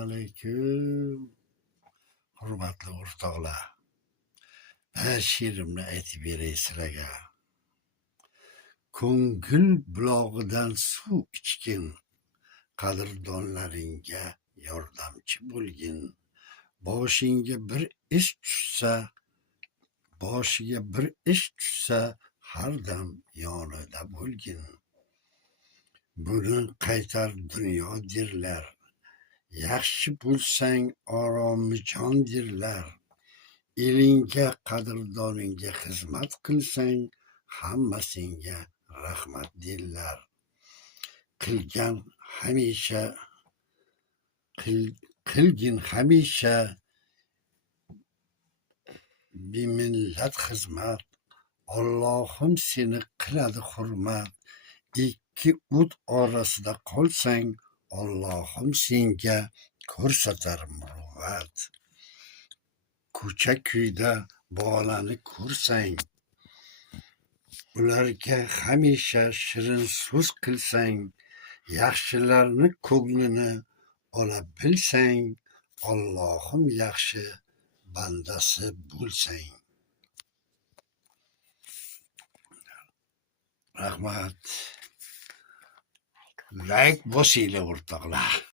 Assalomu alaykum. Hurmatli o'rtoqlar. She'rimni aytib beray sizlarga. Ko'ngil bulog'idan suv ichgin, qadrdonlaringga yordamchi bo'lgin. Boshiga bir ish tushsa, har dam yonida bo'lgin. Buni qaytar dunyo derlar. Yaxshi bo'lsang oromijon derlar. Elingga, qadrdoningga xizmat qilsang, hamma senga rahmat derlar. Qilgin hamisha bimillat xizmat. Allohim seni qiladi hurmat. Ikki o't orasida qolsang, Allohim senga ko'rsatar muruvvat. Ko'cha-kuyda bolani ko'rsang, ularga hamisha shirin so'z qilsang, yaxshilarni ko'nglini ola bilsang, Allohim yaxshi bandasi bo'lsang. Rahmat. Like bosinglar o'rtoqlar.